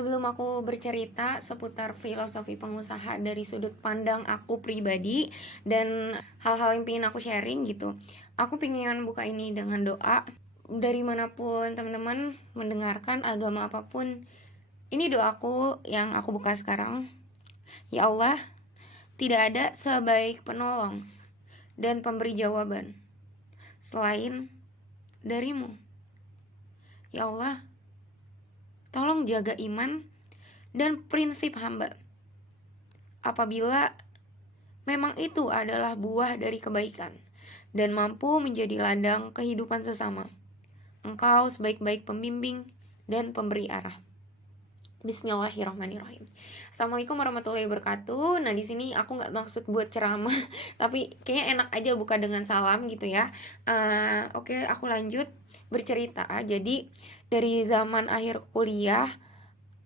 Sebelum aku bercerita seputar filosofi pengusaha dari sudut pandang aku pribadi dan hal-hal yang pengen aku sharing gitu, aku pengen buka ini dengan doa. Dari manapun teman-teman mendengarkan agama apapun, ini doaku yang aku buka sekarang. Ya Allah, tidak ada sebaik penolong dan pemberi jawaban selain darimu. Ya Allah, tolong jaga iman dan prinsip hamba. Apabila memang itu adalah buah dari kebaikan dan mampu menjadi ladang kehidupan sesama. Engkau sebaik-baik pembimbing dan pemberi arah. Bismillahirrahmanirrahim. Assalamualaikum warahmatullahi wabarakatuh. Nah, di sini aku nggak maksud buat ceramah, tapi kayaknya enak aja buka dengan salam gitu ya. Oke, aku lanjut bercerita. Jadi dari zaman akhir kuliah,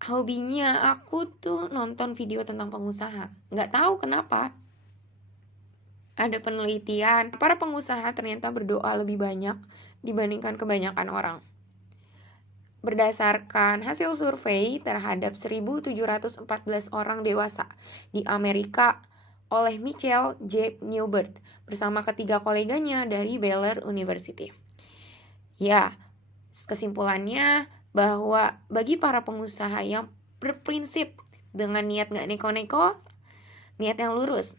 hobinya aku tuh nonton video tentang pengusaha. Nggak tahu kenapa. Ada penelitian, para pengusaha ternyata berdoa lebih banyak dibandingkan kebanyakan orang. Berdasarkan hasil survei terhadap 1.714 orang dewasa di Amerika oleh Michael J. Newbert bersama ketiga koleganya dari Baylor University. Ya, kesimpulannya bahwa bagi para pengusaha yang berprinsip dengan niat gak neko-neko, niat yang lurus,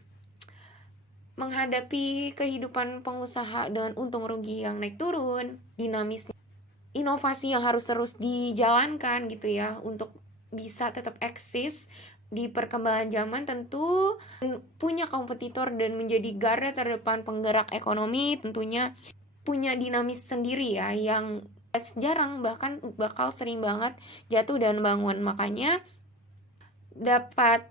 menghadapi kehidupan pengusaha dengan untung rugi yang naik turun, dinamis, inovasi yang harus terus dijalankan gitu ya untuk bisa tetap eksis di perkembangan zaman, tentu punya kompetitor dan menjadi garda terdepan penggerak ekonomi, tentunya punya dinamis sendiri ya yang jarang bahkan bakal sering banget jatuh dan bangun. Makanya dapat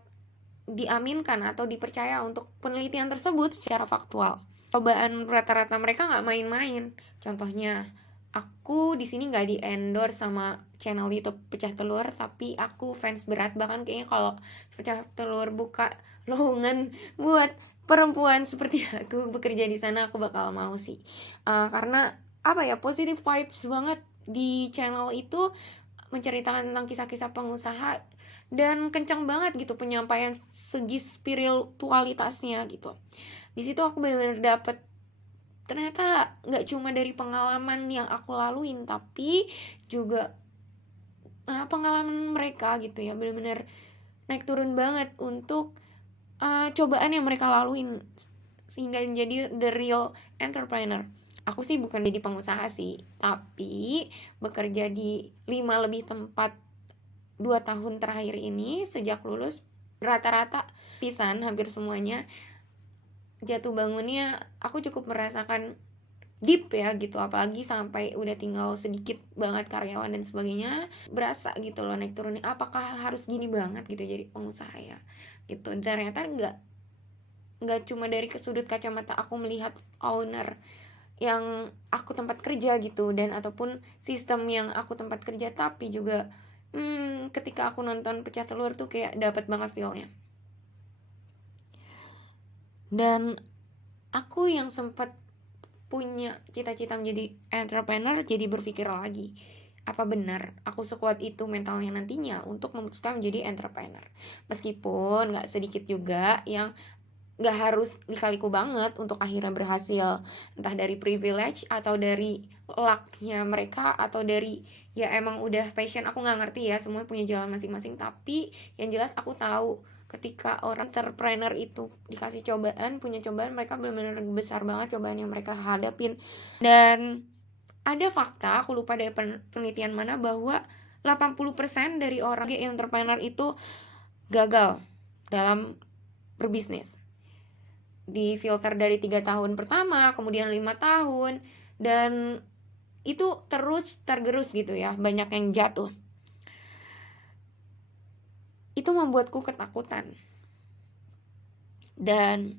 diaminkan atau dipercaya untuk penelitian tersebut secara faktual. Cobaan rata-rata mereka nggak main-main. Contohnya, aku di sini nggak di endorse sama channel YouTube Pecah Telur, tapi aku fans berat. Bahkan kayaknya kalau Pecah Telur buka lowongan buat perempuan seperti aku bekerja di sana, aku bakal mau sih. Karena apa ya, positive vibes banget di channel itu, menceritakan tentang kisah-kisah pengusaha dan kencang banget gitu penyampaian segi spiritualitasnya gitu. Di situ aku benar-benar dapet, ternyata nggak cuma dari pengalaman yang aku laluin, tapi juga pengalaman mereka gitu ya, benar-benar naik turun banget untuk cobaan yang mereka laluin sehingga menjadi the real entrepreneur. Aku sih bukan jadi pengusaha sih, tapi bekerja di 5 lebih tempat 2 tahun terakhir ini sejak lulus. Rata-rata pisan hampir semuanya jatuh bangunnya aku cukup merasakan deep ya gitu, apalagi sampai udah tinggal sedikit banget karyawan dan sebagainya, berasa gitu loh naik turunnya, apakah harus gini banget gitu jadi pengusaha ya gitu. Ternyata nggak cuma dari sudut kacamata aku melihat owner yang aku tempat kerja gitu dan ataupun sistem yang aku tempat kerja, tapi juga ketika aku nonton Pecah Telur tuh kayak dapat banget feelnya. Dan aku yang sempat punya cita-cita menjadi entrepreneur jadi berpikir lagi, apa benar aku sekuat itu mentalnya nantinya untuk memutuskan menjadi entrepreneur. Meskipun gak sedikit juga yang gak harus lika-liku banget untuk akhirnya berhasil, entah dari privilege atau dari lucknya mereka atau dari ya emang udah passion. Aku gak ngerti ya, semuanya punya jalan masing-masing, tapi yang jelas aku tahu ketika orang entrepreneur itu dikasih cobaan, punya cobaan, mereka benar-benar besar banget cobaan yang mereka hadapin. Dan ada fakta, aku lupa dari penelitian mana, bahwa 80% dari orang yang entrepreneur itu gagal dalam berbisnis. Di filter dari 3 tahun pertama, kemudian 5 tahun, dan itu terus tergerus gitu ya, banyak yang jatuh. Itu membuatku ketakutan. Dan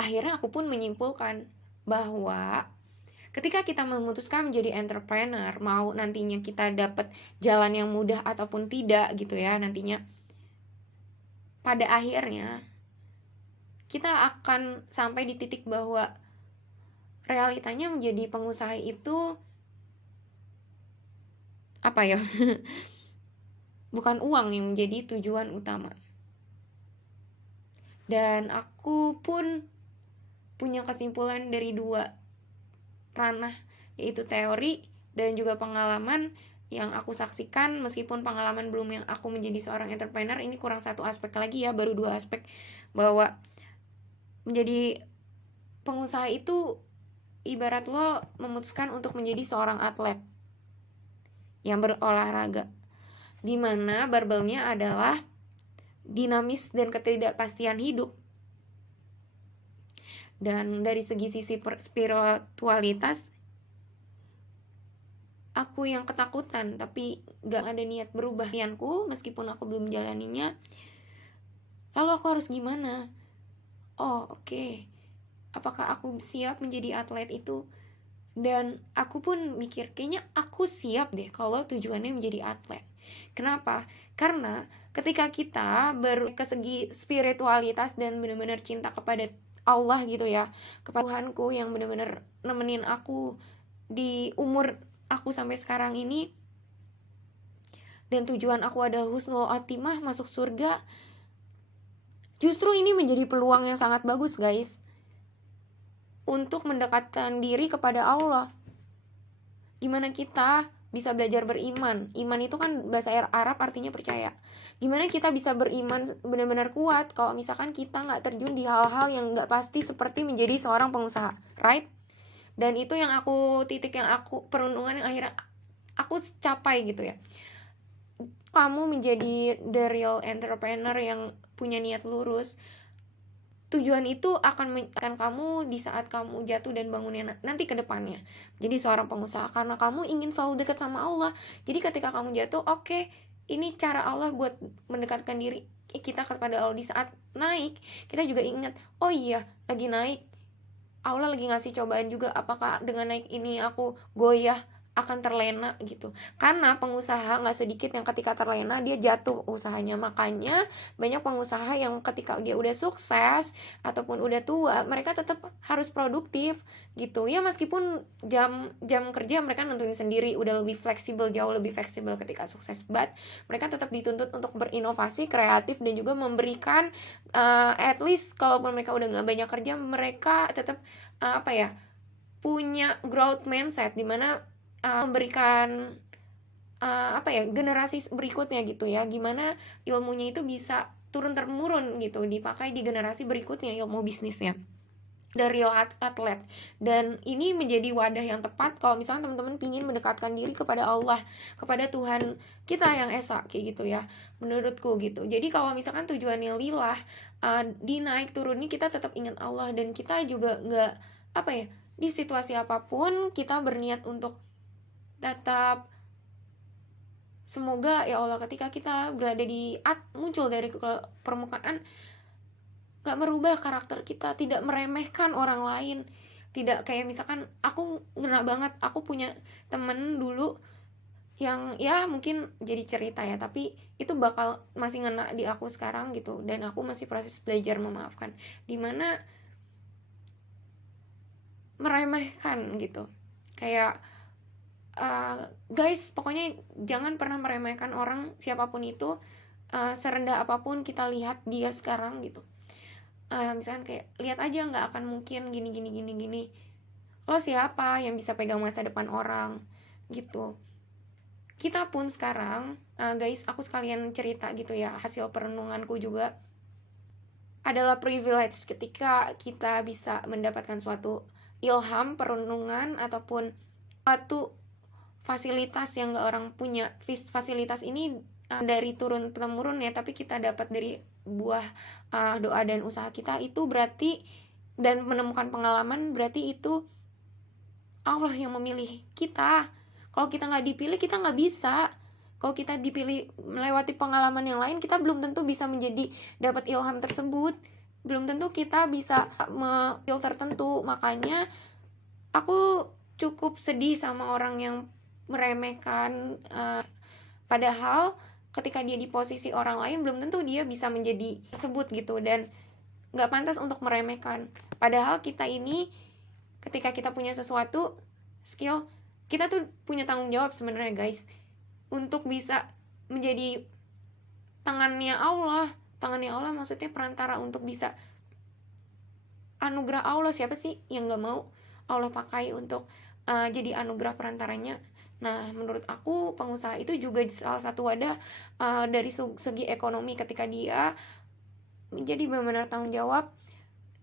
akhirnya aku pun menyimpulkan bahwa ketika kita memutuskan menjadi entrepreneur, mau nantinya kita dapat jalan yang mudah ataupun tidak gitu ya, nantinya pada akhirnya kita akan sampai di titik bahwa realitanya menjadi pengusaha itu apa ya bukan uang yang menjadi tujuan utama. Dan aku pun punya kesimpulan dari dua ranah, yaitu teori dan juga pengalaman yang aku saksikan. Meskipun pengalaman belum yang aku menjadi seorang entrepreneur, ini kurang satu aspek lagi ya, baru dua aspek, bahwa menjadi pengusaha itu ibarat lo memutuskan untuk menjadi seorang atlet yang berolahraga, dimana barbelnya adalah dinamis dan ketidakpastian hidup. Dan dari segi sisi spiritualitas, aku yang ketakutan tapi gak ada niat berubah pianku meskipun aku belum menjalaninya. Lalu aku harus gimana? Oh oke. Apakah aku siap menjadi atlet itu? Dan aku pun mikir kayaknya aku siap deh kalau tujuannya menjadi atlet. Kenapa? Karena ketika kita ke segi spiritualitas dan benar-benar cinta kepada Allah gitu ya, kepada Tuhanku yang benar-benar nemenin aku di umur aku sampai sekarang ini, dan tujuan aku adalah husnul khotimah, masuk surga. Justru ini menjadi peluang yang sangat bagus guys, untuk mendekatkan diri kepada Allah. Gimana kita bisa belajar beriman? Iman itu kan bahasa Arab artinya percaya. Gimana kita bisa beriman benar-benar kuat kalau misalkan kita gak terjun di hal-hal yang gak pasti seperti menjadi seorang pengusaha, right? Dan itu yang aku, titik yang aku, perenungan yang akhirnya aku capai gitu ya. Kamu menjadi the real entrepreneur yang punya niat lurus, tujuan itu akan kamu di saat kamu jatuh dan bangunnya nanti ke depannya jadi seorang pengusaha, karena kamu ingin selalu dekat sama Allah. Jadi ketika kamu jatuh, oke, ini cara Allah buat mendekatkan diri kita kepada Allah. Di saat naik, kita juga ingat, oh iya, lagi naik, Allah lagi ngasih cobaan juga. Apakah dengan naik ini aku goyah, akan terlena gitu? Karena pengusaha gak sedikit yang ketika terlena dia jatuh usahanya. Makanya banyak pengusaha yang ketika dia udah sukses ataupun udah tua, mereka tetap harus produktif gitu ya, meskipun jam kerja mereka nentuin sendiri, udah lebih fleksibel, jauh lebih fleksibel ketika sukses, but mereka tetap dituntut untuk berinovasi, kreatif, dan juga memberikan at least kalaupun mereka udah gak banyak kerja, mereka tetap punya growth mindset, dimana memberikan generasi berikutnya gitu ya, gimana ilmunya itu bisa turun temurun gitu, dipakai di generasi berikutnya ilmu bisnisnya, the real atlet. Dan ini menjadi wadah yang tepat kalau misalnya teman-teman pingin mendekatkan diri kepada Allah, kepada Tuhan kita yang esa kayak gitu ya, menurutku gitu. Jadi kalau misalkan tujuannya lillah, di naik turun ini kita tetap ingat Allah, dan kita juga nggak di situasi apapun kita berniat untuk tetap, semoga ya Allah ketika kita berada di muncul dari permukaan, gak merubah karakter kita, tidak meremehkan orang lain. Tidak kayak misalkan, aku ngena banget, aku punya temen dulu yang ya mungkin jadi cerita ya, tapi itu bakal masih ngena di aku sekarang gitu, dan aku masih proses belajar memaafkan, dimana meremehkan gitu. Kayak guys, pokoknya jangan pernah meremehkan orang siapapun itu, serendah apapun kita lihat dia sekarang gitu. Misalkan kayak lihat aja, nggak akan mungkin gini. Lo siapa yang bisa pegang masa depan orang gitu. Kita pun sekarang, guys, aku sekalian cerita gitu ya, hasil perenunganku juga adalah privilege ketika kita bisa mendapatkan suatu ilham, perenungan, ataupun suatu fasilitas yang gak orang punya. Fasilitas ini dari turun temurun ya, tapi kita dapat dari buah doa dan usaha kita. Itu berarti, dan menemukan pengalaman, berarti itu Allah yang memilih kita. Kalau kita gak dipilih, kita gak bisa. Kalau kita dipilih melewati pengalaman yang lain, kita belum tentu bisa menjadi dapat ilham tersebut, belum tentu kita bisa filter tertentu. Makanya aku cukup sedih sama orang yang meremehkan, padahal ketika dia di posisi orang lain belum tentu dia bisa menjadi tersebut gitu, dan gak pantas untuk meremehkan. Padahal kita ini ketika kita punya sesuatu skill, kita tuh punya tanggung jawab sebenarnya guys, untuk bisa menjadi tangannya Allah maksudnya perantara untuk bisa anugerah Allah. Siapa sih yang gak mau Allah pakai untuk jadi anugerah perantaranya. Nah, menurut aku pengusaha itu juga salah satu wadah dari segi ekonomi, ketika dia menjadi benar-benar tanggung jawab,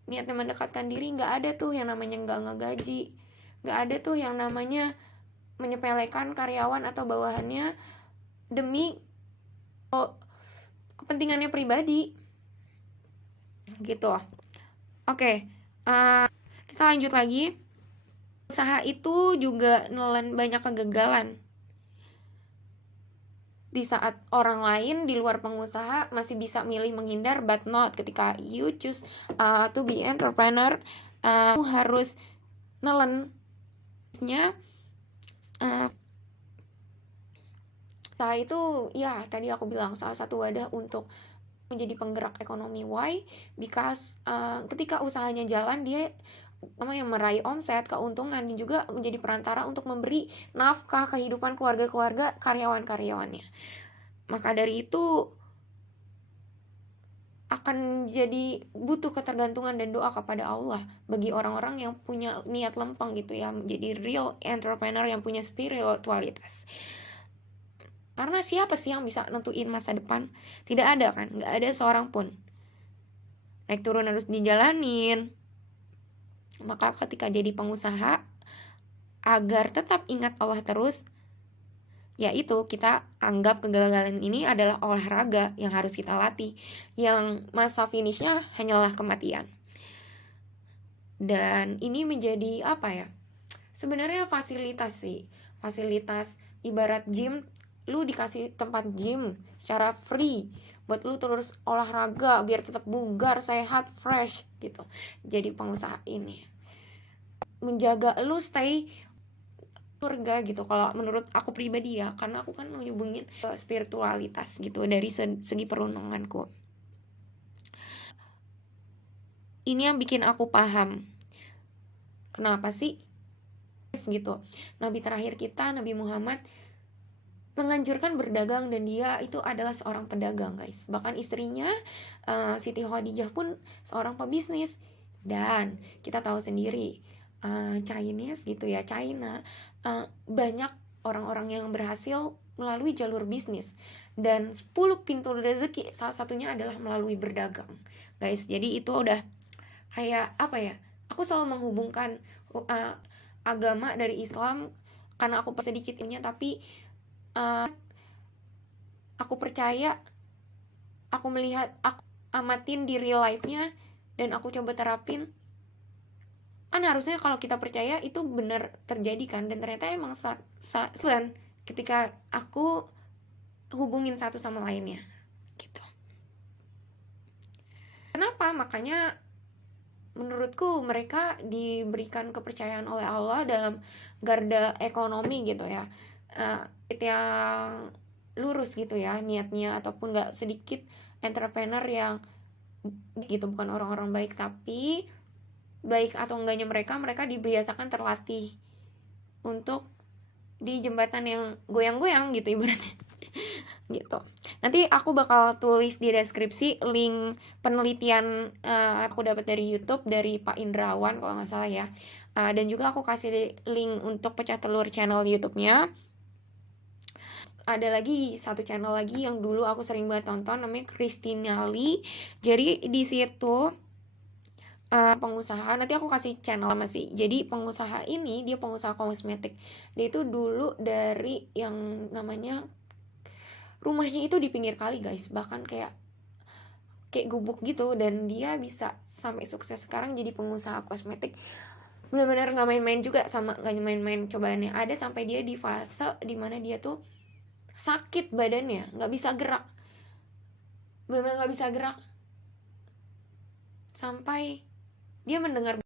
niatnya mendekatkan diri. Nggak ada tuh yang namanya nggak ngegaji, nggak ada tuh yang namanya menyepelekan karyawan atau bawahannya demi kepentingannya pribadi gitu. Oke, kita lanjut lagi. Usaha itu juga nelan banyak kegagalan. Di saat orang lain di luar pengusaha masih bisa milih menghindar, but not ketika you choose to be entrepreneur. Harus nelennya itu ya tadi aku bilang salah satu wadah untuk menjadi penggerak ekonomi. Why? Because ketika usahanya jalan, dia yang meraih omset, keuntungan, dan juga menjadi perantara untuk memberi nafkah kehidupan keluarga-keluarga karyawan-karyawannya. Maka dari itu akan jadi butuh ketergantungan dan doa kepada Allah bagi orang-orang yang punya niat lempeng gitu ya, menjadi real entrepreneur yang punya spiritualitas. Karena siapa sih yang bisa nentuin masa depan? Tidak ada kan, nggak ada seorang pun. Naik turun harus dijalanin. Maka ketika jadi pengusaha, agar tetap ingat Allah terus, yaitu kita anggap kegagalan ini adalah olahraga yang harus kita latih, yang masa finishnya hanyalah kematian. Dan ini menjadi sebenarnya fasilitas ibarat gym. Lu dikasih tempat gym secara free buat lu terus olahraga biar tetap bugar, sehat, fresh gitu. Jadi pengusaha ini menjaga lu stay surga gitu, kalau menurut aku pribadi ya, karena aku kan menghubungin spiritualitas gitu dari segi peruntunganku. Ini yang bikin aku paham kenapa sih gitu Nabi terakhir kita, Nabi Muhammad, menganjurkan berdagang, dan dia itu adalah seorang pedagang guys. Bahkan istrinya Siti Khadijah pun seorang pebisnis. Dan kita tahu sendiri Chinese gitu ya, China banyak orang-orang yang berhasil melalui jalur bisnis, dan 10 pintu rezeki salah satunya adalah melalui berdagang guys. Jadi itu udah kayak aku selalu menghubungkan agama dari Islam karena aku sedikit punya, tapi aku percaya, aku melihat, aku amatin di real life-nya, dan aku coba terapin. Kan harusnya kalau kita percaya itu benar terjadi kan, dan ternyata emang ketika aku hubungin satu sama lainnya gitu. Kenapa? Makanya menurutku mereka diberikan kepercayaan oleh Allah dalam garda ekonomi gitu ya, yang lurus gitu ya niatnya, ataupun gak sedikit entrepreneur yang gitu, bukan orang-orang baik, tapi baik atau enggaknya mereka dibiasakan terlatih untuk di jembatan yang goyang-goyang gitu ibaratnya gitu. Nanti aku bakal tulis di deskripsi link penelitian aku dapat dari YouTube dari Pak Indrawan kalau nggak salah ya, dan juga aku kasih link untuk Pecah Telur channel YouTube-nya. Ada lagi satu channel lagi yang dulu aku sering banget tonton, namanya Christina Lee. Jadi di situ pengusaha, nanti aku kasih channel masih. Jadi pengusaha ini dia pengusaha kosmetik. Dia itu dulu dari yang namanya rumahnya itu di pinggir kali guys, bahkan kayak gubuk gitu, dan dia bisa sampai sukses sekarang jadi pengusaha kosmetik. Benar-benar nggak main-main juga, sama nggak main-main cobaannya. Ada sampai dia di fase dimana dia tuh sakit badannya, nggak bisa gerak, benar-benar nggak bisa gerak, sampai dia mendengar